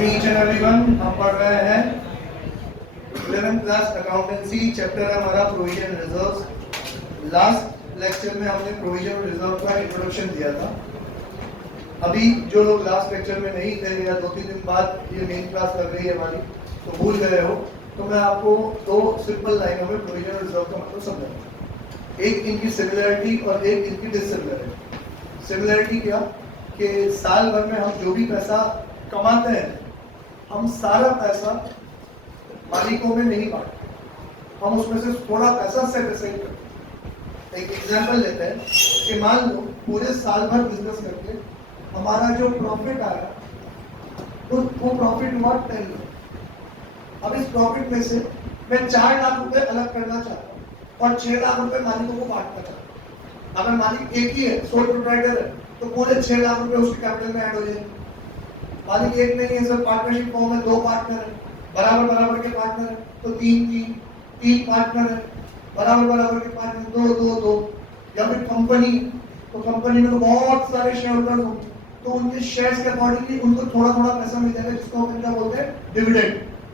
Evening each and everyone, हम पढ़ रहे हैं 11th क्लास अकाउंटेंसी। चैप्टर है हमारा प्रोविजन रिजर्व्स। लास्ट लेक्चर में हमने प्रोविजन रिजर्व का इंट्रोडक्शन दिया था। अभी जो लोग लास्ट लेक्चर में नहीं थे या 2-3 दिन बाद ये मेन क्लास लग रही है हमारी, तो भूल गए हो, तो मैं आपको 2 सिंपल लाइनों में प्रोविजन रिजर्व का मतलब समझाऊंगा। एक इनकी सिमिलरिटी और एक इनकी डिसिमिलरिटी। सिमिलरिटी क्या कि साल भर में हम जो भी पैसा कमाते हैं, हम सारा पैसा मालिकों में नहीं बांटते, हम उसमें से थोड़ा पैसा सेट असाइड करते हैं। एक एग्जांपल लेते हैं कि मान लो पूरे साल भर बिजनेस करके हमारा जो प्रॉफिट आया वो प्रॉफिट हुआ 10 लाख। अब इस प्रॉफिट में से मैं 4 लाख रुपए अलग करना चाहता हूँ और 6 लाख रुपए मालिकों को बांटना चाहता हूँ। अगर मालिक एक ही है, सोल प्रोप्राइटर है, तो पूरे 6 लाख रुपए उसके कैपिटल में ऐड हो जाएंगे। मालिक एक नहीं है सर, पार्टनरशिप फॉर्म में 2 पार्टनर है, बराबर के पार्टनर है, तो 3 पार्टनर है, बराबर के पार्टनर 2। या फिर कंपनी, तो कंपनी में तो बहुत सारे शेयर होल्डर्स होंगे, तो उनके शेयर्स के अकॉर्डिंगली उनको थोड़ा थोड़ा पैसा मिल जाएगा, जिसको अपन क्या बोलते हैं, डिविडेंड।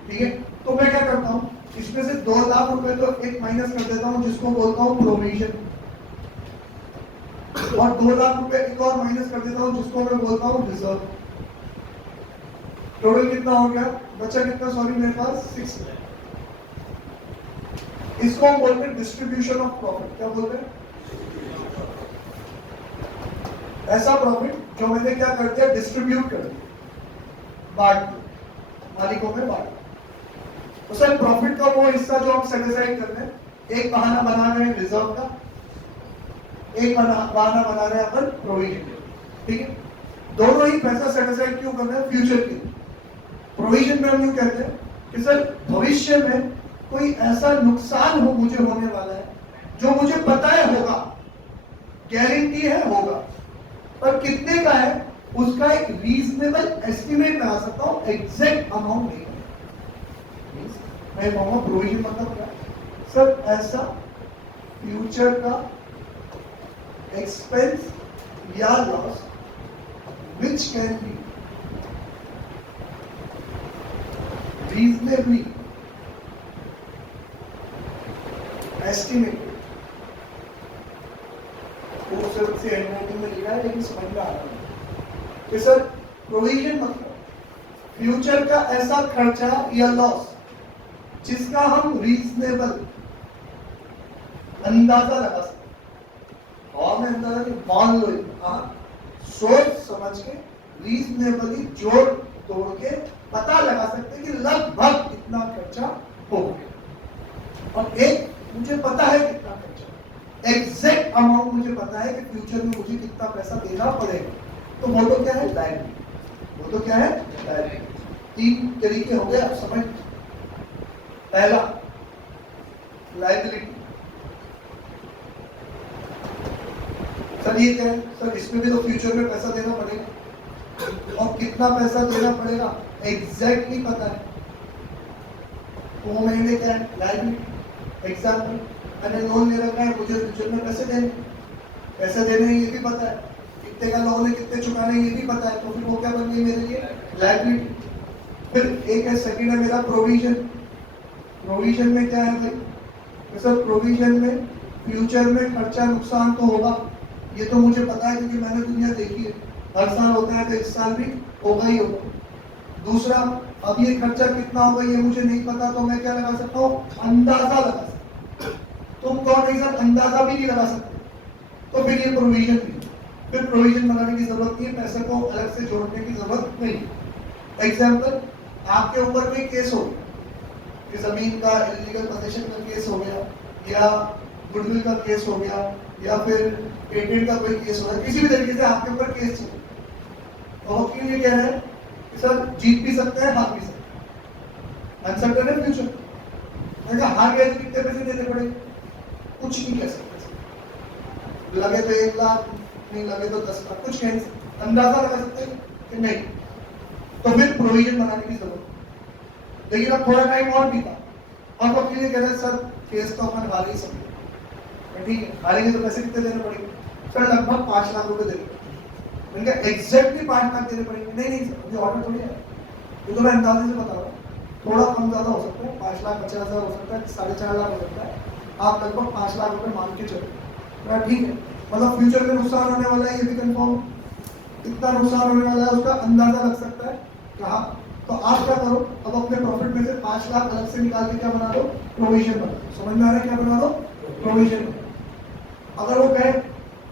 ठीक है, तो मैं क्या करता हूँ, इसमें से 2 लाख रुपए तो एक माइनस कर देता हूँ, जिसको बोलता हूँ प्रोविजन, और 2 लाख रुपए एक और माइनस कर देता हूँ, जिसको मैं बोलता हूँ रिजर्व। टोटल कितना हो गया, बचा कितना, सॉरी मेरे पास 6 लाख। इसको हम बोलते हैं डिस्ट्रीब्यूशन ऑफ प्रॉफिट। क्या बोलते हैं? ऐसा प्रॉफिट जो मैंने क्या कर दिया, डिस्ट्रीब्यूट कर दिया, बांट दिया, मालिकों में बांट दिया। तो सर प्रॉफिट का वो हिस्सा जो हम सेट असाइड कर रहे हैं, एक बहाना बना रहे हैं रिजर्व का, एक बहाना बना रहे हैं अपन प्रोविजन। ठीक है, दोनों ही पैसा सेट असाइड क्यों कर रहे हैं, फ्यूचर के लिए। प्रोविजन में हम यूं कहते हैं कि सर भविष्य में कोई ऐसा नुकसान हो मुझे होने वाला है जो मुझे पता है होगा, गारंटी है होगा, पर कितने का है उसका एक रीजनेबल एस्टिमेट लगा सकता हूं, एग्जैक्ट अमाउंट नहीं। मैं कहूंगा प्रोविजन मतलब क्या सर, ऐसा फ्यूचर का एक्सपेंस या loss which can be reasonably estimated। खूबसूरत से हैंडराइटिंग में लिखा है, लेकिन समझ में आ रहा है कि सर प्रोविजन मतलब फ्यूचर का ऐसा खर्चा या लॉस जिसका हम रीजनेबल अंदाजा लगा सकते। और मैं अंदाजा नहीं, मान लो, सोच समझ के रीजनेबली जोड़ तोड़ के पता लगा सकते कि लगभग इतना खर्चा होगा, और एक मुझे पता है कितना खर्चा, एग्जैक्ट अमाउंट मुझे पता है कि फ्यूचर में मुझे कितना पैसा देना पड़ेगा। तो वो तो क्या है, लायबिलिटी। वो तो क्या है, लायबिलिटी। 3 तरीके हो गए, आप समझ। पहला लायबिलिटी, सर ये क्या है, सर इसमें भी तो फ्यूचर में पैसा देना पड़ेगा, और कितना पैसा देना पड़ेगा एग्जैक्टली पता है, तो वो महीने क्या है, लायबिलिटी। एग्जाम्पल, मैंने लोन ले रखा है, मुझे फ्यूचर में पैसे देने हैं, ये भी पता है, कितने का लोन है, कितने चुकाने हैं, ये भी पता है, तो फिर वो क्या बन गई मेरे लिए, लायबिलिटी। फिर एक है, सेकंड है मेरा प्रोविजन। प्रोविजन में क्या है भाई, तो सर प्रोविजन में फ्यूचर में खर्चा नुकसान तो होगा, ये तो मुझे पता है क्योंकि मैंने दुनिया देखी है, हर साल होता है, तो इस साल भी होगा ही होगा। दूसरा, अब ये खर्चा कितना होगा ये मुझे नहीं पता, तो मैं क्या लगा सकता हूँ, अंदाजा लगा सकता हूँ। तुम कौन एक साथ अंदाजा भी नहीं लगा सकते, तो फिर ये प्रोविजन नहीं। फिर प्रोविजन बनाने की जरूरत नहीं है, पैसे को अलग से जोड़ने की जरूरत नहीं। एग्जाम्पल, आपके ऊपर कोई केस हो गया कि जमीन का इलीगल पोजीशन का केस हो गया, या गुडविल का केस हो गया, या फिर पेटेंट का कोई केस हो रहा है, किसी भी तरीके से आपके ऊपर केस चल, तो वकील ये कह रहे हैं कि सर जीत भी सकते हैं, हार भी सकते हैं, अनसर्टेन है फ्यूचर। मैंने कहा हार गए तो कितने पैसे देने पड़ेंगे, कुछ नहीं कह सकते, लगे तो 1 लाख, नहीं लगे तो 10 लाख, कुछ कह नहीं सकते, अंदाजा लगा सकते हैं कि नहीं, तो फिर प्रोविजन बनाने की जरूरत। लेकिन अब थोड़ा टाइम और बीता, और वकील ये कह रहे हैं सर केस तो अपन हार ही सकते, ठीक है, हारेंगे तो पैसे कितने देने पड़ेंगे, सर लगभग 5 लाख रुपए देने पड़ेंगे। मैंने कहा एग्जैक्टली 5 लाख देने पड़ेंगे, नहीं सर अभी ऑर्डर थोड़ी है, ये तो मैं अंदाजे से बता रहा हूँ, थोड़ा कम ज़्यादा हो सकता है, 5,50,000 हो सकता है, 4.5 लाख हो सकता है, आप लगभग 5 लाख रुपए मान के चलो, ठीक है। मतलब फ्यूचर में नुकसान होने वाला है, ये भी कंफर्म, कितना नुकसान होने वाला है उसका अंदाजा लग सकता है कहाँ। तो आप क्या करो, अब अपने प्रॉफिट में से 5 लाख अलग से निकाल के क्या बना दो, प्रोविजन बना दो। समझ में आ रहा है क्या बना दो, प्रोविजन। अगर वो कहे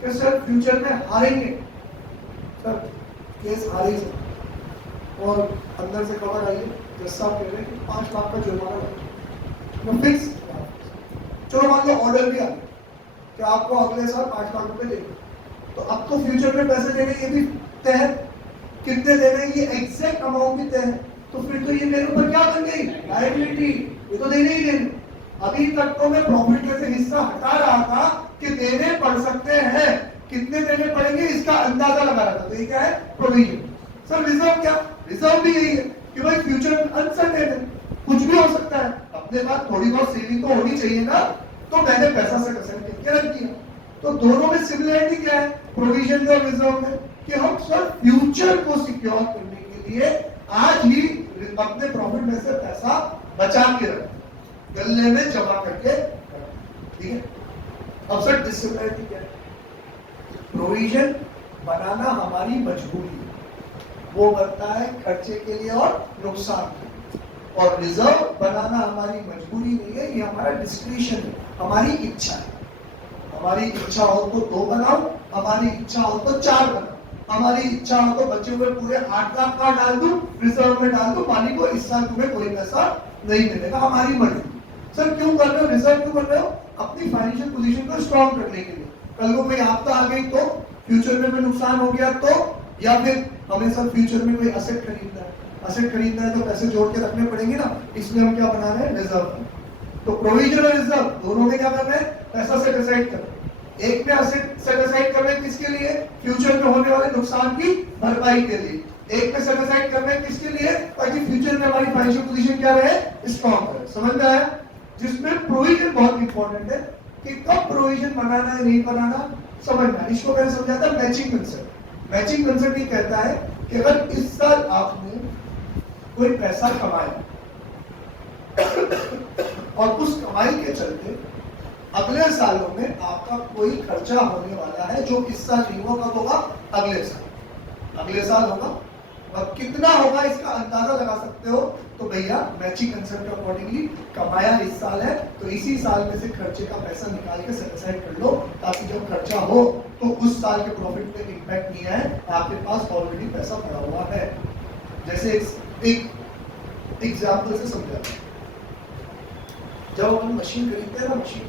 कि सर फ्यूचर में हारेंगे, सर केस हारे ही सकते और अंदर से खबर आई है जैसा आप कह रहे हैं कि 5 लाख का जुर्माना लगेगा, तो फिक्स। चलो मान लो ऑर्डर भी आ गया कि आपको अगले साल 5 लाख रुपए देंगे, तो अब तो फ्यूचर में पैसे देने ये भी तय है, कितने देने ये एग्जैक्ट अमाउंट भी तय है, तो फिर तो ये मेरे ऊपर क्या बन गई, लायबिलिटी, ये तो देने ही देने। अभी तक तो मैं प्रॉफिट में से हिस्सा हटा रहा था कि देने पड़ सकते हैं, कितने देने पड़ेंगे इसका अंदाजा लगा रहा था, तो ये क्या है, प्रोविजन। सर रिजर्व क्या, रिजर्व भी यही है कि भाई फ्यूचर अनसर्टेन है, कुछ भी हो सकता है, अपने पास थोड़ी बहुत सेविंग तो होनी चाहिए ना, तो मैंने पैसा से कसरत करके रख दिया। तो दोनों में सिमिलरिटी क्या है, प्रोविजन और रिजर्व में, कि हम सर फ्यूचर को सिक्योर करने के लिए आज ही अपने प्रॉफिट में से पैसा बचा के रखें, गले में जमा करके रखें, ठीक है। अब सर डिसिमिलरिटी क्या है, प्रोविजन बनाना हमारी मजबूरी है, वो बनता है खर्चे के लिए और नुकसान के लिए, और रिजर्व बनाना हमारी मजबूरी नहीं है, ये हमारा डिस्क्रिशन है, हमारी इच्छा है। हमारी इच्छा हो तो 2 बनाओ, हमारी इच्छा हो तो 4 बनाओ, हमारी इच्छा हो तो बचे हुए पूरे 8 लाख का डाल दूं, रिजर्व में डाल दूं, मालिक को इस साल तुम्हें कोई पैसा नहीं मिलेगा, हमारी मर्जी। सर क्यों कर रहे हो, रिजर्व क्यों कर रहे हो, अपनी फाइनेंशियल पोजीशन को स्ट्रॉन्ग करने के लिए। कल को कोई आपदा आ गई तो, फ्यूचर में कोई नुकसान हो गया तो, या फिर हमें सर फ्यूचर में कोई असेट खरीदना है, असेट खरीदना है तो पैसे जोड़ के रखने पड़ेंगे ना, इसलिए हम क्या बना रहे हैं, रिजर्व। तो प्रोविजन और रिजर्व दोनों में क्या करना है, पैसा सेट असाइड करना है। एक में असेट सेट असाइड कर रहे हैं किसके लिए, फ्यूचर में होने वाले नुकसान की भरपाई के लिए, एक में सेट असाइड कर रहे हैं किसके लिए, ताकि फ्यूचर में हमारी फाइनेंशियल पोजीशन क्या रहे, स्ट्रॉन्ग रहे। समझ में आया, जिसमें प्रोविजन बहुत इंपॉर्टेंट है कि कब प्रोविजन बनाना है नहीं बनाना, समझना। इसको मैंने समझा था मैचिंग कंसेप्ट। मैचिंग कंसेप्ट ये कहता है कि अगर इस साल आपने कोई पैसा कमाया और उस कमाई के चलते अगले सालों में आपका कोई खर्चा होने वाला है जो इस साल नहीं होगा, कब होगा, अगले साल होगा, अब कितना होगा इसका अंदाजा लगा सकते हो। तो भैया मैचिंग कंसेप्ट अकॉर्डिंगली कमाया इस साल है तो इसी साल में से खर्चे का पैसा निकाल के सेट असाइड कर लो, ताकि जब खर्चा हो तो उस साल के प्रॉफिट में इंपैक्ट नहीं आए, आपके पास ऑलरेडी पैसा पड़ा हुआ है। जैसे एक एग्जाम्पल से समझा, जब हम मशीन खरीदते हैं ना, मशीन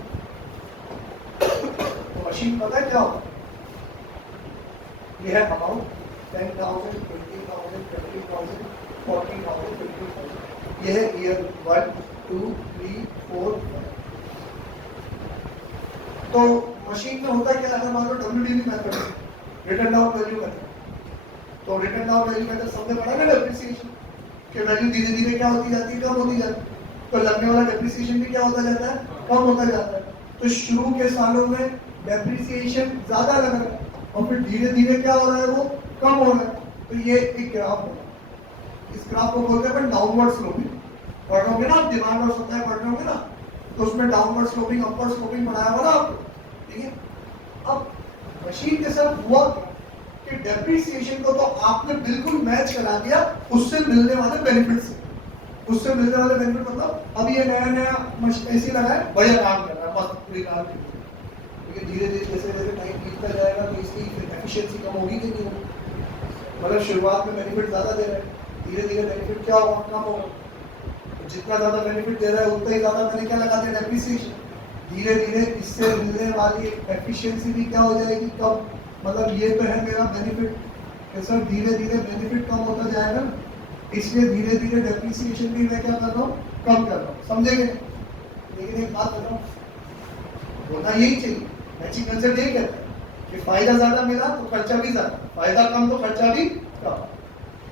तो मशीन पता है क्या होता है, ये है अमाउंट 10,000, 20,000, 30,000, 40,000, 50,000, ये है ईयर 1, 2, 3, 4, 5। तो मशीन में होता क्या, अगर मान लो WDV method, return down value method, तो रिटर्न डाउन वैल्यू मेथड सबने पढ़ा ना, डेप्रिसिएशन कि वैल्यू धीरे धीरे क्या होती जाती है, कम होती जाती है, तो लगने वाला डेप्रिसिएशन भी क्या होता जाता है, कम होता जाता है। तो शुरू के सालों में डेप्रिसिएशन ज्यादा लग रहा है और फिर धीरे धीरे क्या हो रहा है, वो कम हो रहा है। तो ये एक ग्राफ होगा, इस ग्राफ को बोलते हैं डाउनवर्ड स्लोपिंग। पढ़ रहे होंगे ना आप, डिमांड और सप्लाई पढ़ रहे होंगे ना, तो उसमें डाउनवर्ड स्लोपिंग अपवर्ड स्लोपिंग पढ़ाया हुआ ना आपको, ठीक है। अब मशीन के साथ हुआ कि डेप्रिसिएशन को तो आपने बिल्कुल मैच करा दिया उससे मिलने वाले बेनिफिट से। उससे मिलने वाले बेनिफिट मतलब अब ये नया नया ऐसी लगा है, बढ़िया काम कर रहा है, मस्त पूरी काम कर रहा है, लेकिन धीरे धीरे जैसे जैसे टाइम बीतता जाएगा तो इसकी एफिशिएंसी कम होगी कि नहीं होगी। मतलब शुरुआत में बेनिफिट ज़्यादा दे रहा है, धीरे धीरे बेनिफिट क्या होगा, कम होगा। तो जितना ज़्यादा बेनिफिट दे रहा है उतना ही ज़्यादा मैंने क्या लगा दिया, डेप्रिसिएशन। धीरे धीरे इससे मिलने वाली एफिशिएंसी भी क्या हो जाएगी, कम। मतलब ये तो है मेरा बेनिफिट कि सर धीरे धीरे बेनिफिट कम होता जाएगा, इसलिए धीरे धीरे डेप्रिसिएशन भी मैं क्या कर रहा हूँ, कम कर रहा हूँ, समझेंगे। लेकिन एक बात बताऊँ, होना यही चाहिए, मैचिंग कंसेप्ट यही कहता है कि फायदा ज्यादा मिला तो खर्चा भी ज्यादा, फायदा कम तो खर्चा भी कम।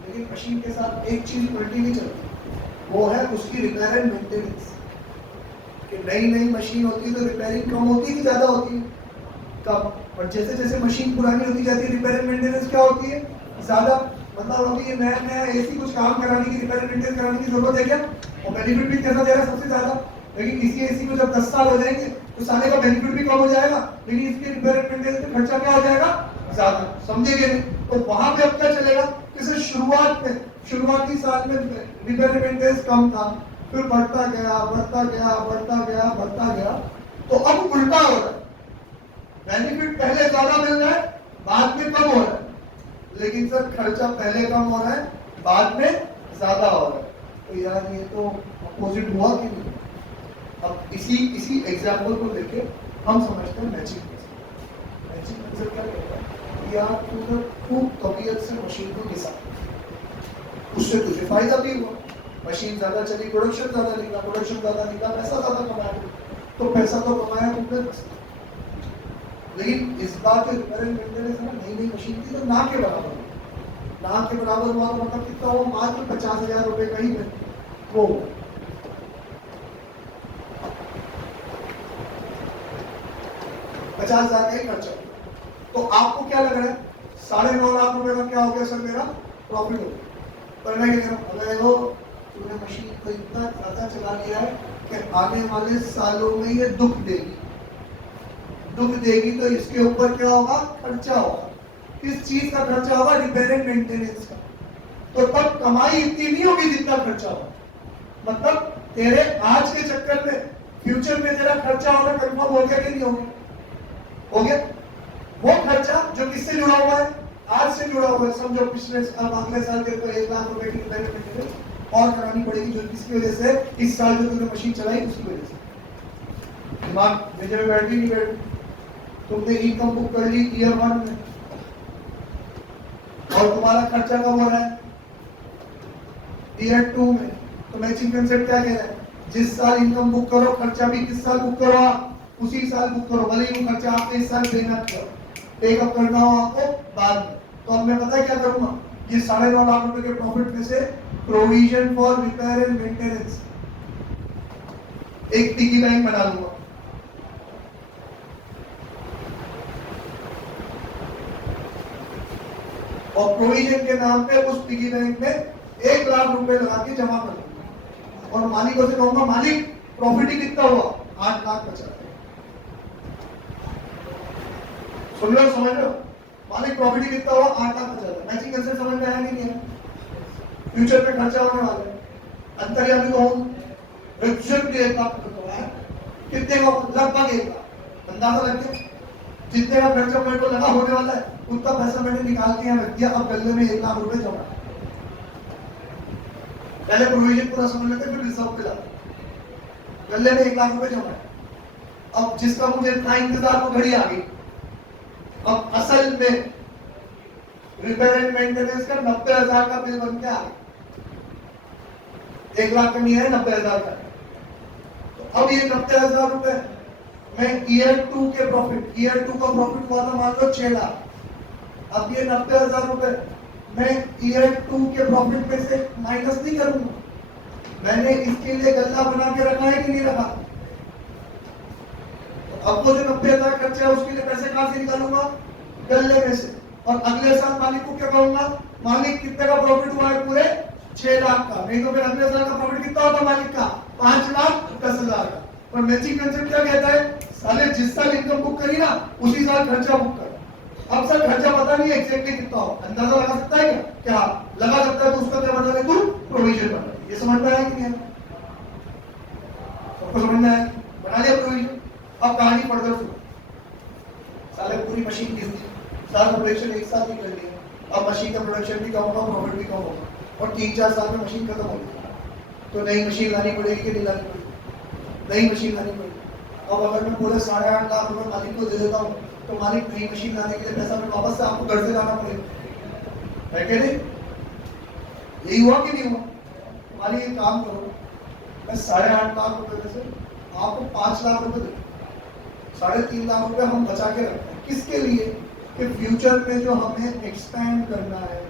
लेकिन मशीन के साथ एक चीज उल्टी नहीं चलती, वो है उसकी रिपेयर एंड मेंटेनेंस। कि नई नई मशीन होती है तो रिपेयरिंग कम होती है कि ज्यादा होती है, कम। और जैसे जैसे मशीन पुरानी होती जाती है रिपेयर एंड मेंटेनेंस क्या होती है, ज्यादा। मतलब अभी ये नया नया एसी कुछ काम कराने की, रिपेयर मेंटेन कराने की जरूरत है क्या? और बेनिफिट भी कैसा दे रहा है सबसे ज्यादा। लेकिन इसी एसी को जब 10 साल हो जाएंगे तो साले का बेनिफिट भी कम हो जाएगा, लेकिन इसके रिपेयर मेंटेन का खर्चा क्या हो जाएगा? ज्यादा। समझेंगे नहीं? तो वहां पे अब क्या चलेगा? जैसे शुरुआत में, शुरुआती साल में रिपेयर मेंटेन कम था, फिर बढ़ता गया बढ़ता गया बढ़ता गया बढ़ता गया, तो अब उल्टा हो रहा है। बेनिफिट पहले ज्यादा मिल रहा है, बाद में कम हो रहा है। लेकिन सर खर्चा पहले कम हो रहा है, बाद में ज्यादा हो रहा है। तो यार ये तो अपोजिट हुआ कि नहीं? अब इसी एग्जाम्पल को लेके हम समझते हैं मैचिंग कंसेप्ट। मैचिंग कंसेप्ट क्या कहता है? यार तूने खूब तबीयत से मशीन को घिसा, उससे तुझे फायदा भी हुआ, मशीन ज्यादा चली, प्रोडक्शन ज्यादा निकला, प्रोडक्शन ज्यादा निकला, पैसा ज्यादा कमाया, तो पैसा तो कमाया तुमने बस। लेकिन इस बार जो रिपेयर एंड मेंटेनेंस है ना, नई नई मशीन थी तो ना के बराबर हुआ। ना के बराबर हुआ तो मतलब कितना हुआ? मात्र 50,000 रुपए का ही वो 50,000 का ही खर्चा। तो आपको क्या लग रहा है? 9.5 लाख रुपए का क्या हो गया सर मेरा प्रॉफिट हो गया। पर मैं क्या कह रहा हूं, अगर तूने मशीन को इतना ज्यादा चला लिया है कि आने वाले सालों में ये दुख देगी, दुख देगी, तो इसके ऊपर क्या होगा? खर्चा होगा। किस चीज का खर्चा होगा? रिपेयर एंड मेंटेनेंस का। तो तब कमाई इतनी नहीं होगी जितना खर्चा होगा। मतलब तेरे आज के चक्कर में फ्यूचर में तेरा खर्चा होना कंफर्म हो गया कि नहीं हो गया? हो गया। वो खर्चा जो किससे जुड़ा हुआ है? आज से जुड़ा हुआ है। समझो पिछले अब अगले साल तेरे को 1 लाख रुपए की रिपेयर मेंटेनेंस और करानी पड़ेगी, जो किसकी वजह से? इस साल जो तूने मशीन चलाई उसकी वजह से। दिमाग मेजर में बैठ नहीं बैठ, तुमने इनकम बुक कर ली ईयर 1 में, और तुम्हारा खर्चा कब हो रहा है? ईयर 2 में। तो मैचिंग कंसेप्ट क्या कह रहा है? जिस साल इनकम बुक करो, खर्चा भी किस साल बुक करो? आप उसी साल बुक करो, भले ही वो खर्चा आपने इस साल देना करो, टेकअप करना हो आपको बाद में। तो अब मैं पता है क्या करूंगा? ये 9.5 लाख रुपए के प्रॉफिट में से provision for repair and maintenance एक पिगी बैंक बना लूंगा। और प्रोविजन के नाम पे उस पिगी बैंक में 1 लाख रुपए लगा के जमा कर दूंगा, और मालिकों से कहूंगा, मालिक प्रॉफिट ही कितना हुआ? 8 लाख बचा। सुन लो, समझ लो, मालिक प्रॉफिट ही कितना हुआ? 8 लाख बचा। मैचिंग कंसेप्ट समझ में आया नहीं है? फ्यूचर में खर्चा होने वाला है, अंतर्यामी तो हूं, रिजर्व भी 1 लाख रुपए है, कितने का? लगभग 1 लाख। अंदाजा लग गया जितने का खर्चा मेरे को लगा होने वाला है, उतना पैसा मैंने निकाल के यहाँ रख दिया। अब गले में 1 लाख रुपए जमा। पहले प्रोविजन पूरा समझ लेते, फिर रिजर्व पे लाते। गले में 1 लाख रुपए जमा है। अब जिसका मुझे इतना इंतजार, वो घड़ी आ गई। अब असल में रिपेयर एंड मेंटेनेंस का 90,000 का बिल बन के आ गया। 1 लाख का नहीं है, 90,000 का। तो अब ये 90,000 रुपए मैं ईयर 2 के प्रॉफिट, ईयर 2 का प्रॉफिट हुआ था मान लो 6 लाख। अब ये 90,000 रुपए मैं ईयर 2 के प्रॉफिट में से माइनस नहीं करूंगा। मैंने इसके लिए गल्ला बना के रखा है कि नहीं रखा? तो अब वो जो 90,000 खर्चा है उसके लिए पैसे कहां से निकालूंगा? गल्ले में से। और अगले साल मालिक को क्या कहूंगा? मालिक कितने का प्रॉफिट हुआ है? पूरे 6 लाख का। नहीं तो फिर अगले साल का प्रॉफिट कितना होता मालिक का? 5,10,000 का। और मैचिंग कंसेप्ट क्या कहता है? साले जिस साल इनकम बुक करी ना, उसी साल खर्चा बुक कर। अब सर खर्चा पता नहीं एग्जैक्टली कितना हो, अंदाजा लगा सकता है क्या? लगा सकता है। तो उसका क्या बना ले तू? प्रोविजन बना। ये समझ में आया कि नहीं? सबको समझ में आया? बना लिया प्रोविजन। अब कहानी फर्दर सुनो। साले पूरी मशीन घिस दी, सारा प्रोडक्शन एक साथ ही कर लिया। अब मशीन का प्रोडक्शन भी कम होगा, प्रॉफिट भी कम होगा, और 3-4 साल में मशीन खत्म हो गई। तो नई मशीन लानी पड़ेगी कि नहीं लानी पड़ेगी? नई मशीन लानी पड़ेगी। अब अगर मैं पूरे 8.5 लाख रुपए मालिक को दे देता हूँ, तो मालिक नई मशीन लाने के लिए पैसा मैं वापस से आपको घर से लाना पड़ेगा, है कि नहीं? यही हुआ कि नहीं हुआ? मालिक एक काम करो, मैं 8.5 लाख रुपए में से आपको 5 लाख रुपए दूँ, 3.5 लाख रुपए हम बचा के रखते हैं। किसके लिए? कि फ्यूचर में जो हमें एक्सपैंड करना है,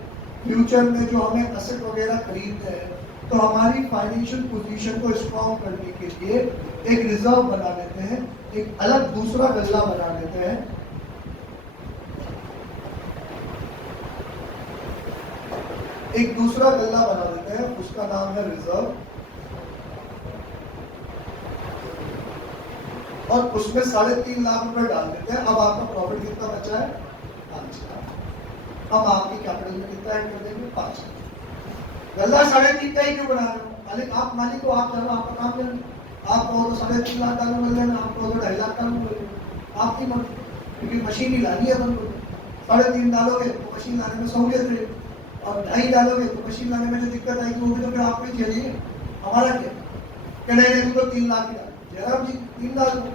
फ्यूचर में जो हमें एसेट वगैरह खरीदना है, तो हमारी फाइनेंशियल पोजीशन को स्ट्रॉन्ग करने के लिए एक रिजर्व बना लेते हैं, एक अलग दूसरा गल्ला बना लेते हैं। एक दूसरा गल्ला बना देते हैं, उसका नाम है रिजर्व, और उसमें 3.5 लाख रुपए डाल देते हैं। अब आपका प्रॉफिट कितना बचा है? 5 लाख। अब आपकी कैपिटल में कितना ऐड कर देंगे? 5 लाख। गल्ला 3.5 का ही क्यों बना रहे हो? मालिक को आप जानो, आपका काम जानो। आप कहो तो 3.5 लाख डालू मिल जाना, आप कहो तो 2.5 लाख डालू मिल जाना, आपकी मर्जी, क्योंकि मशीन ही लानी है अपन को। 3.5 डालोगे तो मशीन लाने में सहूलियत रहेगी, और 2.5 डालोगे तो मशीन लाने में जो दिक्कत आएगी वो भी तो फिर आपको ही झेलिए। हमारा क्या कि नहीं तू तो 3 लाख ही डाल, जयराम जी 3 डाल दो,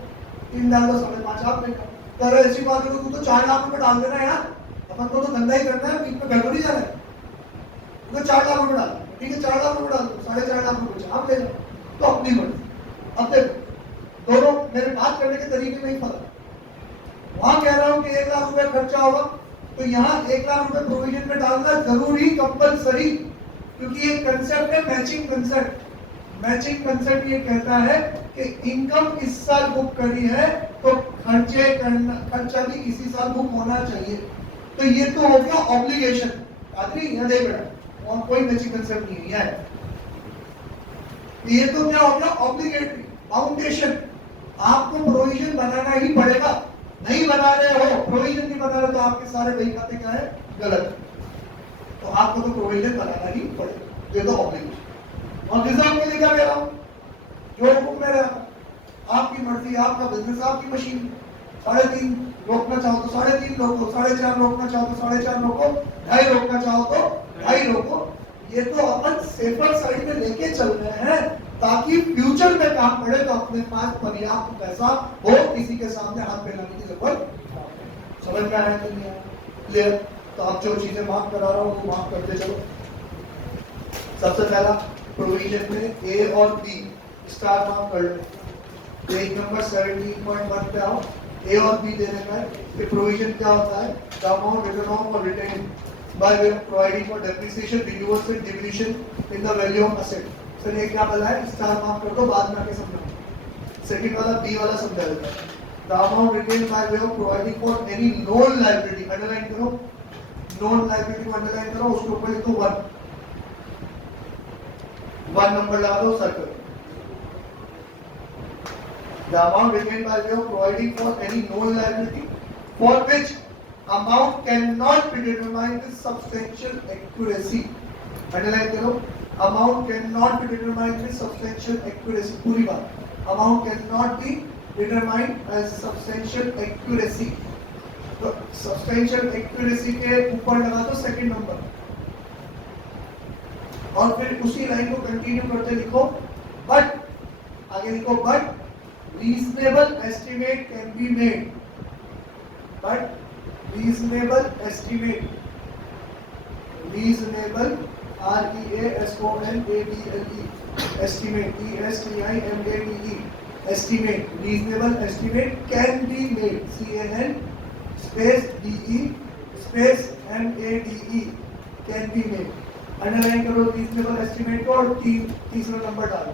3 डाल दो, 5.5 आप देगा। तो ऐसी बात है तू तो 4 लाख रुपए डाल देना यार, अपन को तो धंधा ही करना है, बीच में घर थोड़ी जाना है। तो 4 लाख रुपए डाल, ठीक है 4 लाख रुपए डाल दो, 4.5 लाख रुपए आप ले लो, तो अपनी मर्जी। अब देखो दोनों मेरे बात करने के तरीके में ही फर्क है। वहां कह रहा हूं कि 1 लाख रुपए खर्चा होगा, तो यहाँ 1 लाख रुपए प्रोविजन में डालना जरूरी, कंपलसरी, क्योंकि ये कंसेप्ट है मैचिंग कंसेप्ट। मैचिंग कंसेप्ट ये कहता है कि इनकम इस साल बुक करी है तो खर्चा भी इसी साल बुक होना चाहिए। तो ये तो हो गया ऑब्लिगेशन। आदमी यहाँ देख रहा और कोई मैचिंग कंसेप्ट नहीं है। ये तो क्या हो गया? Obligatory foundation. आपको प्रोविजन बनाना ही पड़ेगा। नहीं बना रहे हो, प्रोविजन नहीं बना रहे तो आपके सारे बही खाते क्या है? गलत। तो आपको तो प्रोविजन बनाना ही पड़ेगा, ये तो ऑब्लिगेशन। और रिजर्व में लिखा गया जो हुक्म में रहा, आपकी मर्जी, आपका बिजनेस, आपकी मशीन। 3.5 रोकना चाहो तो 3.5 रोको, 4.5 रोकना चाहो तो 4.5 रोको, 2.5 रोकना चाहो तो 2.5 रोको। ये तो अपन सेफर साइड में लेके चल रहे हैं ताकि फ्यूचर में काम पड़े तो अपने पास पर्याप्त पैसा हो, किसी के सामने हाथ फैलाने की जरूरत। समझ में आया कि नहीं आया? क्लियर? तो आप जो चीजें माफ करा रहा हूँ वो माफ करते चलो। सबसे पहला प्रोविजन में ए और बी स्टार मार्क कर लो। पेज नंबर 17.1 पे आओ, ए और बी देने का है कि प्रोविजन क्या होता है? द अमाउंट रिटर्न ऑन और retain by way of providing for depreciation, renewals and diminution in the value of asset। Sir ये क्या बोला है? स्टार मार्क कर दो, बाद में आके समझाऊंगा। सेकंड वाला बी वाला समझा देता है। The amount retained by way of providing for any known liability, underline करो, known liability को अंडरलाइन करो, उसके ऊपर लिखो 1 नंबर लगा दो, circle. The amount retained by way of providing for any known liability for which amount cannot be determined with substantial accuracy। Underline करो, amount cannot be determined with substantial accuracy। पूरी बात, amount cannot be determined as substantial accuracy। तो substantial accuracy के ऊपर लगा दो second number, और फिर उसी लाइन को कंटिन्यू करते लिखो बट, आगे लिखो but reasonable estimate can be made, but reasonable estimate, reasonable REASONABLE estimate, ESTIMATE estimate, reasonable estimate can be made, CAN space DE space MADE can be made। Underline करो reasonable estimate को और तीसरा number डालो।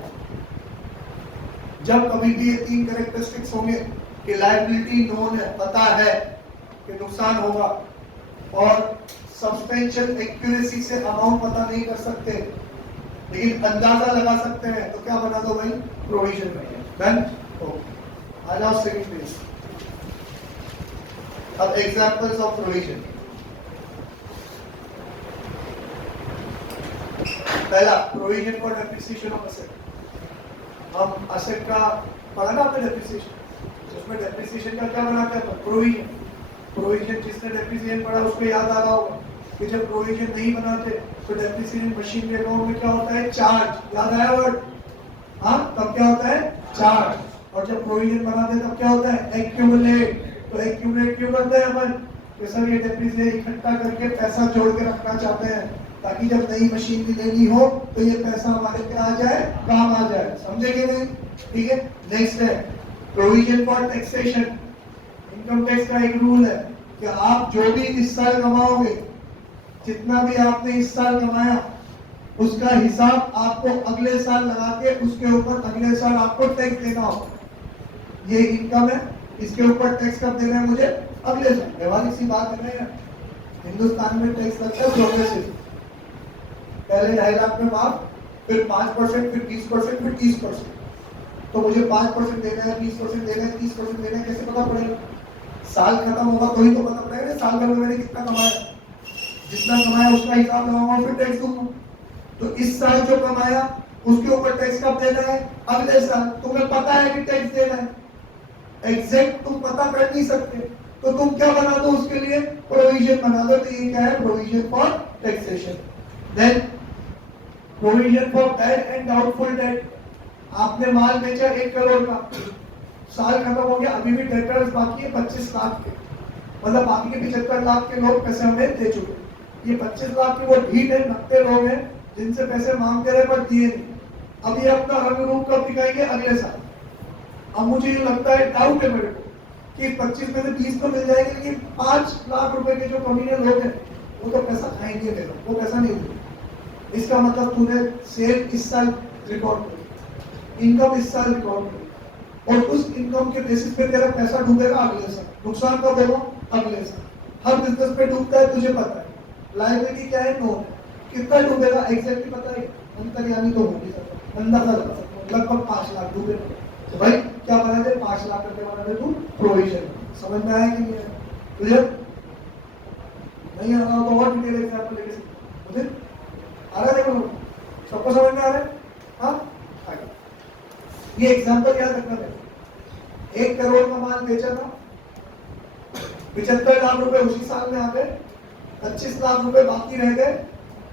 जब कभी भी ये 3 characteristics होंगे कि लायबिलिटी नोन है, पता है कि नुकसान होगा, और सब्सटेंशियल एक्यूरेसी से अमाउंट पता नहीं कर सकते लेकिन अंदाजा लगा सकते हैं, तो क्या बना दो भाई? प्रोविजन में। डन हो। आ जाओ सेकंड पेज। अब एग्जांपल्स ऑफ प्रोविजन। पहला, provision for depreciation of asset. हम असेट का पढ़ा ना आपने डेप्रिसिएशन, उसमें डेप्रिसिएशन का क्या बनाते हैं? प्रोविजन। प्रोविजन जिसने डेप्रिसिएशन पढ़ा उसको याद आ रहा होगा कि जब प्रोविजन नहीं बनाते तो डेप्रिसिएशन मशीन के अकाउंट में क्या होता है? चार्ज। याद आया वर्ड? हाँ, तब क्या होता है? चार्ज। और जब प्रोविजन बनाते तब क्या होता है? एक्यूमुलेट। तो एक्यूमुलेट क्यों करते हैं अपन? कि सर ये डेप्रिसिएशन इकट्ठा करके पैसा जोड़ के रखना चाहते हैं ताकि जब नई मशीन भी लेनी हो तो ये पैसा हमारे क्या आ जाए? काम आ जाए। समझेंगे नहीं? ठीक है। नेक्स्ट है provision for taxation. Income tax का एक रूल है कि आप जो भी इस साल कमाओगे, जितना भी आपने इस साल कमाया उसका हिसाब आपको अगले साल लगा के उसके ऊपर अगले साल आपको टैक्स देना होगा। ये इनकम है, इसके ऊपर टैक्स कब देना है मुझे? अगले साल। व्यवहारिक सी बात है ना, हिंदुस्तान में टैक्स लगता है प्रोग्रेसिव। पहले 2.5 लाख में माफ, फिर 5%, फिर 20%, फिर 30%। तो मुझे 5% देना है, 20% देना है, 30% देना है, कैसे पता पड़ेगा? साल खत्म होगा तो ही तो पता पड़ेगा ना साल भर में मैंने कितना कमाया। जितना कमाया उसका हिसाब लगाऊंगा, फिर टैक्स दूंगा। तो इस साल जो कमाया उसके ऊपर टैक्स कब देना है? अगले साल। तुम्हें पता है कि टैक्स देना है, एग्जैक्ट तुम पता कर नहीं सकते, तो तुम क्या बना दो उसके लिए? प्रोविजन बना दो। तो ये क्या है? Provision for taxation. Then provision for bad and doubtful debt. आपने माल बेचा 1 करोड़ का, साल खत्म हो गया, अभी भी डेटर्स बाकी है 25 लाख के, मतलब बाकी के 75 लाख के लोग पैसे हमें दे चुके। ये 25 लाख के वो ढीठ है, नकते लोग हैं जिनसे पैसे मांगते रहे पर दिए नहीं। अब ये अपना रंग रूप कब दिखाएंगे? अगले साल। अब मुझे ये लगता है, डाउट है मेरे को कि 25 में से 20 तो मिल जाएंगे, लेकिन 5 लाख रुपए के जो कमीने लोग हैं वो तो पैसा खाएंगे मेरा, वो पैसा नहीं देंगे। इसका मतलब तूने सेल इस साल रिकॉर्ड करी, इनकम इस साल रिकॉर्ड करी, और उस इनकम के बेसिस पे तेरा पैसा डूबेगा अगले साल। नुकसान कब होगा? अगले साल। हर बिजनेस पे डूबता है, तुझे पता है। लायबिलिटी क्या है? नो। कितना डूबेगा एग्जैक्टली पता है? अंतर्यामी तो होगी, अंदाजा लगा सकता हूँ, लगभग 5 लाख डूबेगा। तो भाई क्या बना दे? 5 लाख रुपए बना दे तू प्रोविजन। समझ में आया कि नहीं? तुझे नहीं आ रहा तो और डिटेल एग्जांपल लेके मुझे आ रहा है? देखो सबको समझ में आ रहा है? हाँ, ये एग्जांपल याद रखना है। 1 करोड़ का माल बेचा था, 75 लाख रुपए उसी साल में आ गए, 25 लाख रुपए बाकी रह गए।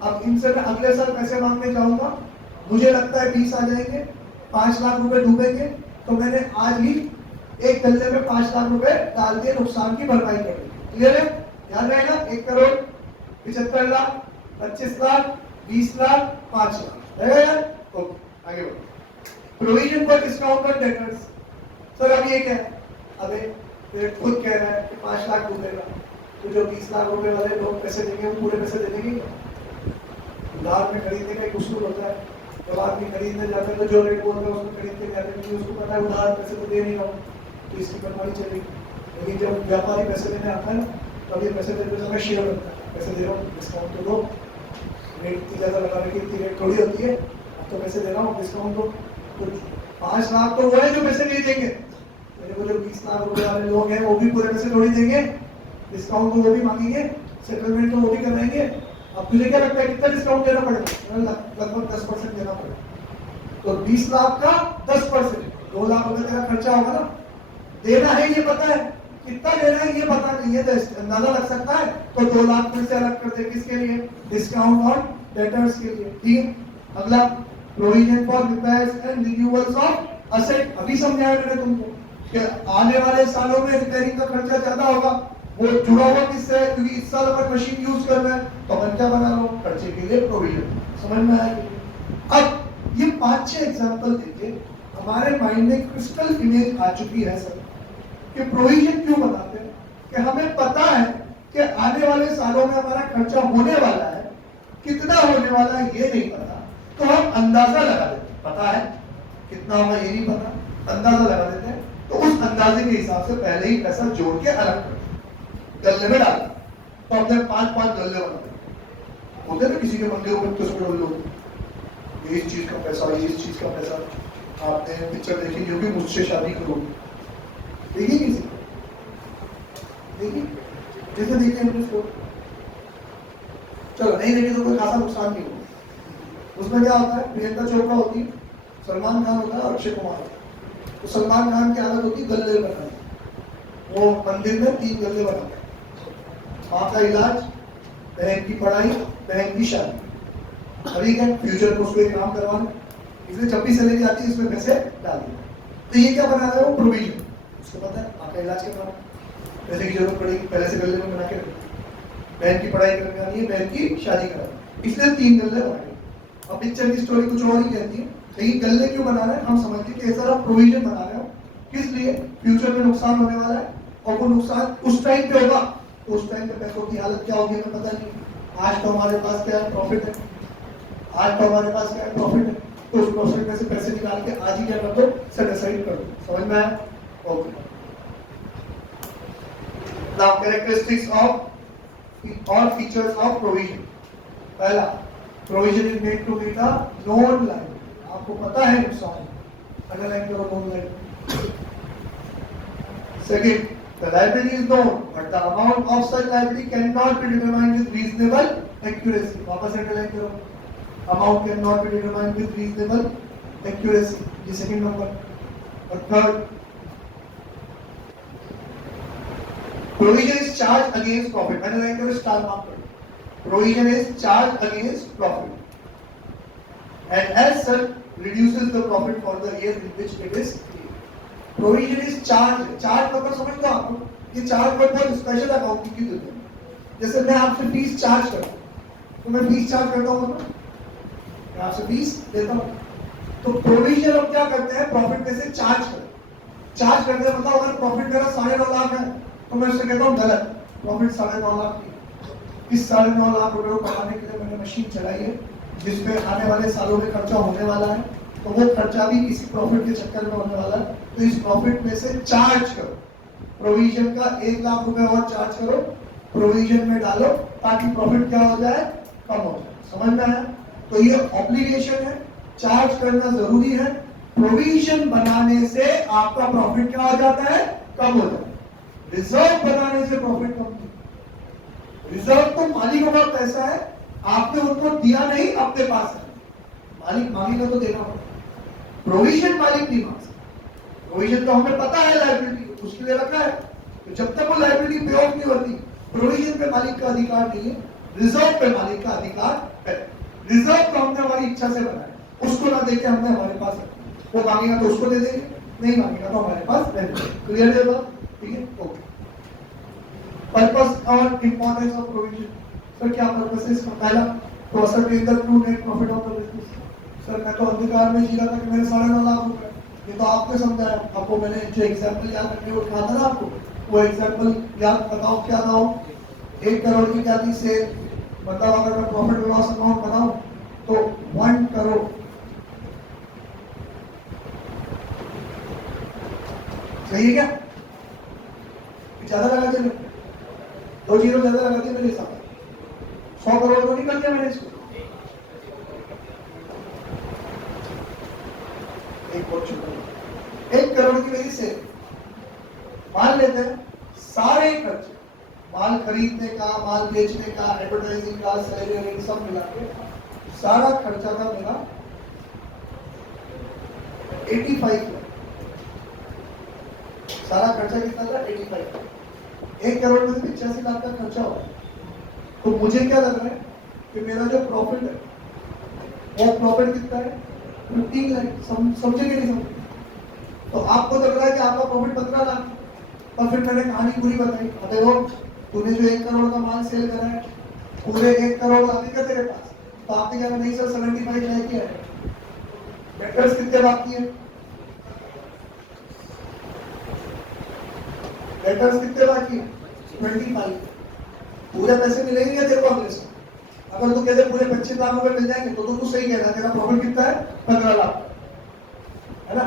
अब इनसे मैं अगले साल पैसे मांगने जाऊंगा, मुझे लगता है 20 आ जाएंगे, 5 लाख रुपए डूबेंगे। तो मैंने आज ही एक गल्ले में 5 लाख रुपए डाल दिए, नुकसान की भरपाई कर दी। क्लियर है? याद रहेगा? 1 करोड़, 75 लाख, 25 लाख, 20 लाख, 5 लाख रहेगा यार? ओके, आगे बढ़ो। Provision for discount on debtors. Sir अब ये क्या है? अबे ये खुद कह रहा है कि 5 लाख डूबेगा, तो जो 20 लाख रुपए वाले लोग पैसे देंगे वो पूरे पैसे दे देंगे। उधार में खरीदने का एक उसूल होता है, जब आदमी खरीदने जाते हैं तो जो रेट बोलते हैं उसमें खरीद के जाते हैं, उसको पता है उधार पैसे तो दे नहीं रहा हूँ, तो इसकी कमाई चलेगी। लेकिन जब व्यापारी पैसे देने आता है ना, तब ये पैसे देते समय शेयर होता है, पैसे दे रहा हूँ, डिस्काउंट तो दो, रेट इतनी ज़्यादा लगाने की इतनी रेट थोड़ी होती है, अब तो पैसे दे रहा हूँ, डिस्काउंट दो। तो 5 लाख तो वो है जो पैसे नहीं देंगे, मेरे को जो 20 लाख रुपए वाले लोग हैं वो भी पूरे पैसे थोड़ी देंगे, डिस्काउंट तो वो भी मांगेंगे, सेटलमेंट तो वो भी करवाएंगे। अब तुझे क्या लगता है कितना डिस्काउंट देना पड़ेगा? लगभग 10% देना पड़ेगा। तो 20 लाख का 10%, 2 लाख रुपए तेरा खर्चा होगा ना। देना है ये पता है, कितना देना है ये पता नहीं है, तो अंदाजा लग सकता है। तो 2 लाख फिर से अलग कर दे, किसके लिए? डिस्काउंट और डेटर्स के लिए। ठीक है, अगला provision for repairs and renewals of asset. अभी समझाया मैंने तुमको कि आने वाले सालों में रिपेयरिंग का खर्चा ज्यादा होगा, वो जुड़ा हुआ किससे है? क्योंकि इस साल अगर मशीन यूज कर रहे हैं तो अपन क्या बना रहा हूँ? खर्चे के लिए प्रोविजन। समझ में आया? अब ये 5-6 एग्जांपल देके हमारे माइंड में क्रिस्टल इमेज आ चुकी है सर कि प्रोविजन क्यों बनाते हैं, कि हमें पता है कि आने वाले सालों में हमारा खर्चा होने वाला है, कितना होने वाला है ये नहीं पता, तो हम अंदाजा लगा देते हैं। पता है कितना होगा ये नहीं पता, अंदाजा लगा देते हैं। तो उस अंदाजे के हिसाब से पहले ही पैसा जोड़ के अलग कर गल्ले में डाल, तो अपने 5-5 गल्ले बनाते होते ना किसी के मंदिरों में, तो उसमें लोग ये इस चीज का पैसा, ये इस चीज का पैसा। आपने पिक्चर देखी जो भी मुझसे शादी करोगे, देखी किसी देखी? जैसे देखे हमने उसको, चलो नहीं देखे तो कोई खासा नुकसान नहीं होगा। उसमें क्या होता है? प्रियंका चोपड़ा होती है, सलमान खान होता है और अक्षय कुमार। तो सलमान खान की आदत होती है गल्ले बनाने, वो मंदिर में 3 गल्ले बनाते हैं, माँ का इलाज, बहन की पढ़ाई, बहन की शादी। ठीक है, फ्यूचर को उसको एक काम करवाना, इसलिए जब भी सैलरी आती है इसमें पैसे डाल देते। तो ये क्या बना रहा है? वो प्रोविजन। उसको पता है माँ का इलाज करवाना, पैसे की जरूरत पड़ेगी, पहले से गल्ले में बना के रखें, बहन की पढ़ाई करवानी है, बहन की शादी करानी, इसलिए 3 गल्ले बनाए। अब पिक्चर की स्टोरी कुछ और ही कहती है, लेकिन गल्ले क्यों बना रहे हैं? हम समझते हैं कि ऐसा आप प्रोविजन बना रहे हो, किस लिए? फ्यूचर में नुकसान होने वाला है, और वो नुकसान उस टाइम पे होगा, तो उस टाइम पे पैसों की हालत क्या होगी हमें पता नहीं। आज तो हमारे पास क्या है? प्रॉफिट है। आज तो हमारे पास क्या है? प्रॉफिट है। तो उस प्रॉफिट में से पैसे निकाल के आज ही क्या कर दो? सेट असाइड कर दो। समझ में आया? ओके। नाउ कैरेक्टरिस्टिक्स ऑफ और फीचर्स ऑफ प्रोविजन। पहला, provision is made to meet a known liability, आपको पता है नुकसान, अंडरलाइन करो known liability. Second, the liability is known but the amount of such liability cannot be determined with reasonable accuracy, वापस underline करो, amount cannot be determined with reasonable accuracy, ये second number. और third, provision is charged against profit, underline करो, star mark करो, provision is charged against profit and as such reduces the profit for the year in which it is paid. Provision is charged, charge मतलब समझते हो आप, ये charge मतलब special accounting की दुनिया में, जैसे मैं आपसे फीस चार्ज करता हूँ, तो मैं फीस चार्ज करता हूँ ना, मैं आपसे फीस देता हूँ, तो प्रोविजन हम क्या करते हैं, प्रॉफिट में से चार्ज करते हैं, मतलब अगर प्रॉफिट मेरा 9.5 लाख है तो मैं उससे कहता हूँ गलत, प्रॉफिट 9.5 लाख नहीं, इस 9.5 लाख रुपए को कमाने के लिए मैंने मशीन चलाई है जिसमें आने वाले सालों में खर्चा होने वाला है, तो वो खर्चा भी किसी प्रॉफिट के चक्कर में होने वाला है, तो इस प्रॉफिट में से चार्ज करो, प्रोविजन का 1 लाख रुपए और चार्ज करो, प्रोविजन में डालो ताकि प्रॉफिट क्या हो जाए, कम हो जाए। समझ में आया? तो ये ऑब्लिगेशन है, चार्ज करना जरूरी है, प्रोविजन बनाने से आपका प्रॉफिट क्या हो जाता है, कम हो जाता है, रिजर्व बनाने से प्रॉफिट कम नहीं। रिजर्व तो मालिकों का पैसा है, आपने उनको दिया नहीं, अपने पास है, मालिक मांगेगा तो देना होगा, प्रोविजन मालिक नहीं मांग सकता, प्रोविजन तो हमें पता है लायबिलिटी उसके लिए रखा है, तो जब तक वो लायबिलिटी पे ऑफ नहीं होती, प्रोविजन पे मालिक का अधिकार नहीं है, रिजर्व पे मालिक का अधिकार है। रिजर्व तो हमने हमारी इच्छा से बनाया, उसको ना देके हमने हमारे पास रखा, वो मांगेगा तो उसको दे देंगे, नहीं मांगेगा तो हमारे पास रहेगा। क्लियर है बात? ठीक है, ओके। पर्पस और इंपॉर्टेंस ऑफ प्रोविजन, सर क्या पर्पस है इसका? पहला, तो ascertain the true net profit of the business. Sir मैं तो अंधकार में जी रहा था कि मेरे 9.5 लाख रुपए, ये तो आपने समझाया, आपको मैंने जो एग्जांपल याद रखने को कहा था ना आपको, वो एग्जांपल याद बताओ क्या था? 1 करोड़ की क्या थी सेल, मतलब अगर मैं प्रॉफिट लॉस अकाउंट बनाऊं तो 1 करोड़, सही है क्या? ज्यादा लगा दिया, 2 जीरो ज्यादा लगा दिया मेरे हिसाब से, 100 करोड़ तो निकल गया मैंने इसको। एक करोड़ की वजह से मान लेते हैं सारे खर्चे, माल खरीदने का, माल बेचने का, एडवर्टाइजिंग का, सैलरी सब मिला के सारा खर्चा था मेरा 85 लाख। सारा खर्चा कितना था? 85 लाख। 1 करोड़ में से 85 लाख का खर्चा हुआ, तो मुझे क्या लग रहा है कि मेरा जो प्रॉफिट है वो प्रॉफिट कितना है? 15 लाख। समझे कि नहीं समझे? तो आपको लग रहा है कि आपका प्रॉफिट 15 लाख, और फिर मैंने कहानी पूरी बताई, देखो तूने जो 1 करोड़ का माल सेल करा है, पूरे 1 करोड़ आने का तेरे पास, तो आपने क्या नहीं सर 75 लाख किया है, डेटर्स कितने बाकी है? डेटर्स कितने बाकी है? 25। पूरे पैसे मिलेंगे क्या तेरे को अगले साल? अगर तू कहते पूरे 25 लाख रुपए मिल जाएंगे तो तू सही कह रहा है, तेरा प्रॉफिट कितना है? 15 लाख, है ना?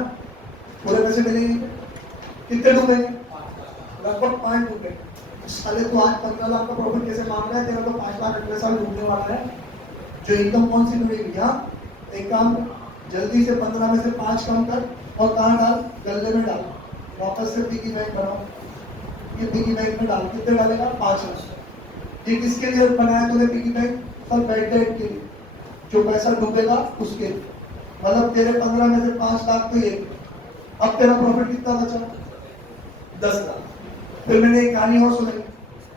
पूरे पैसे मिलेंगे, कितने डूबेंगे? लगभग 5 डूबेंगे। साले तो आज 15 लाख का प्रॉफिट कैसे मांग रहा है? तेरा तो 5 लाख अगले साल डूबने वाला है। जो इनकम कौन सी मिलेगी? हाँ, एक काम जल्दी से 15 में से 5 कम कर और कहाँ डाल? गल्ले में डाल, वापस से पिगी बैंक बनाओ, ये पिगी बैंक में डाल। कितने डालेगा? 5 लाख। ये किसके लिए बनाया तूने piggy bank? For bad debt के लिए, जो पैसा डूबेगा उसके लिए। मतलब तेरे 15 में से 5 लाख तो ये, अब तेरा प्रॉफिट कितना बचा? 10 लाख। फिर मैंने एक कहानी और सुनाई,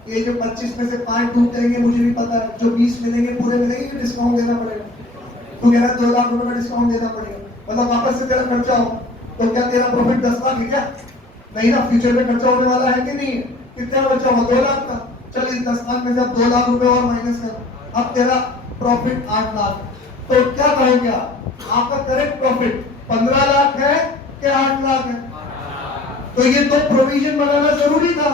ये जो 25 में से 5 डूब जाएंगे मुझे भी पता है, जो 20 मिलेंगे पूरे मिलेंगे, डिस्काउंट देना पड़ेगा। तू कह रहा है 2 लाख रुपए का डिस्काउंट देना पड़ेगा, मतलब वापस से तेरा खर्चा हो, तो क्या तेरा प्रॉफिट 10 लाख है क्या? नहीं ना, फ्यूचर में खर्चा होने वाला है कि नहीं है? कितना बचा हुआ? 2 लाख का। चल इस 10 लाख में से अब 2 लाख रुपए और माइनस कर, अब तेरा प्रॉफिट 8 लाख। तो क्या कहोगे आपका करेक्ट प्रॉफिट 15 लाख है कि 8 लाख है? तो ये तो प्रोविजन बनाना जरूरी था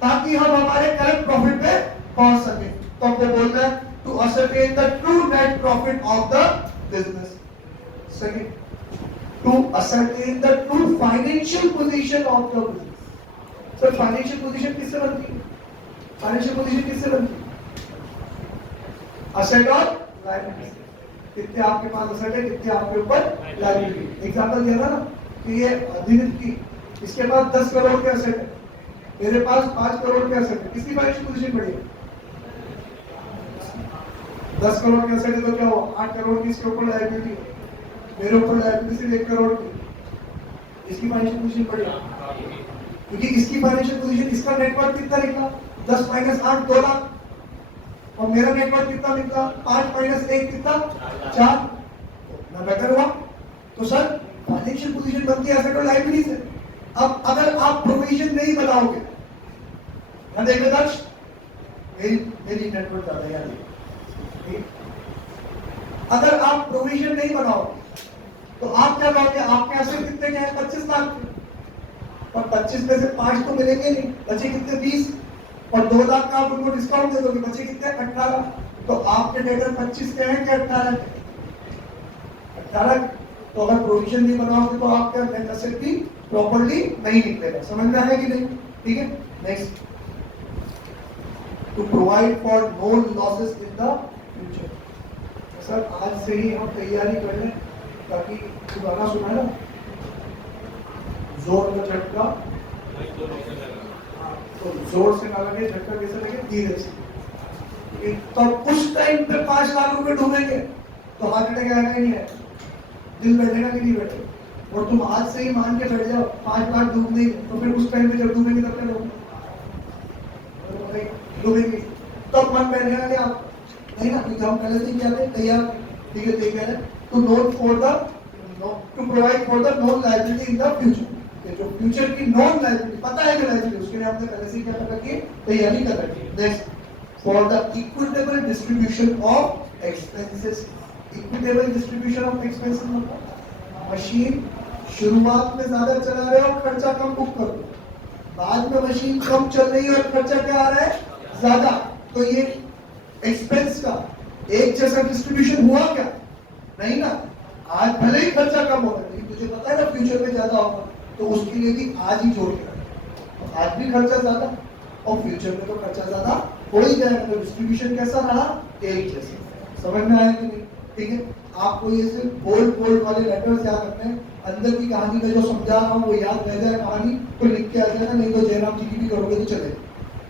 ताकि हम हमारे करेक्ट प्रॉफिट पे पहुंच सके। तो आपको बोलना है to ascertain the true net profit of the business. Second, to ascertain the true financial position of the business. Sir financial position किससे बनती है? फाइनेंशियल पोजीशन किससे बनती है? असेट और लायबिलिटी। कितने आपके पास असेट है, कितने आपके ऊपर लायबिलिटी। एग्जांपल दिया था ना कि ये अभिनीत की, इसके पास 10 करोड़ के असेट है, मेरे पास 5 करोड़ के असेट है, किसकी फाइनेंशियल पोजीशन बढ़ी है? 10 करोड़ के असेट है तो क्या हुआ, 8 करोड़ की इसके ऊपर लायबिलिटी है, मेरे ऊपर लायबिलिटी सिर्फ 1 करोड़ की, इसकी फाइनेंशियल पोजीशन बढ़ी। क्योंकि इसकी फाइनेंशियल पोजीशन, इसका नेटवर्क कितना निकला, 10 माइनस 8 2 लाख, और मेरा नेटवर्क कितना निकला, 5 माइनस 1 कितना 4, ना बेटर हुआ। तो सर फाइनेंशियल पोजीशन बनती है एसेट और लायबिलिटी से। अब अगर आप प्रोविजन नहीं बनाओगे, ध्यान देंगे दर्श, मेरी नेटवर्क ज्यादा याद है, अगर आप प्रोविजन नहीं बनाओगे तो आप क्या कहोगे, आपके एसेट कितने के हैं, 25 लाख के, और 25 में से 5 तो मिलेंगे नहीं, बचे कितने 20, और 2 लाख का आप उनको डिस्काउंट दे दोगे, बचे कितने 18। तो आपके डेटर 25 के हैं कि 18 के? 18। तो अगर प्रोविजन नहीं बनाओगे तो आपका नेट एसेट भी प्रॉपर्ली नहीं निकलेगा। समझ में आया कि नहीं? ठीक है, next, to provide for no losses in the future. Sir आज से ही हम तैयारी कर लें, ताकि गाना सुना ना, जोर का झटका, तो जोर से ना लगे, झटका कैसे लगे, धीरे से। तो उस टाइम पे 5 लाख रुपए डूबेंगे तो हार्ट अटैक आएगा ही नहीं है, दिल बैठेगा कि नहीं बैठेगा। और तुम आज से ही मान के बैठ जाओ 5 लाख डूब नहीं, तो फिर उस टाइम पे जब डूबेंगे तब क्या लोग डूबेंगे, तब मन बैठेगा कि आप नहीं ना, क्योंकि हम पहले से ही क्या थे, तैयार। ठीक है, तैयार है to note for the, to provide for the known liability in the future. जो फ्यूचर की नॉन लायबिलिटी पता है कि लायबिलिटी, उसके लिए हमने पहले से क्या कर रखी है, तैयारी कर रखी है। Next, for the equitable distribution of expenses. Equitable distribution of expenses मतलब मशीन शुरुआत में ज्यादा चला रहे हो और खर्चा कम बुक करो, बाद में मशीन कम चल रही है और खर्चा क्या आ रहा है, ज्यादा, तो ये एक्सपेंस का एक जैसा डिस्ट्रीब्यूशन हुआ क्या? नहीं ना। आज भले ही खर्चा कम होगा, लेकिन तुझे पता है ना फ्यूचर में ज्यादा होगा, तो उसके लिए भी आज ही जोड़ के रखना। तो आज भी खर्चा ज्यादा और फ्यूचर में तो खर्चा ज्यादा हो ही जाएगा, तो डिस्ट्रीब्यूशन कैसा रहा, एक जैसा। समझ में आया कि नहीं? ठीक है, आपको ये सिर्फ बोल्ड बोल्ड वाले लेटर्स याद रखने हैं, अंदर की कहानी में जो समझा रहा हूँ वो याद रह जाए कहानी, तो लिख के आ जाएगा, नहीं तो जयराम जी की भी करोगे तो चलेगा,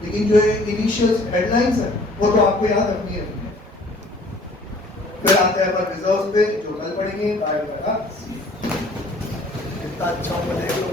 लेकिन जो इनिशियल हेडलाइंस है वो तो आपको याद रखनी है। फिर आते हैं अपन रिजर्व पे, जो कल पढ़ेंगे, कितना अच्छा देख लो।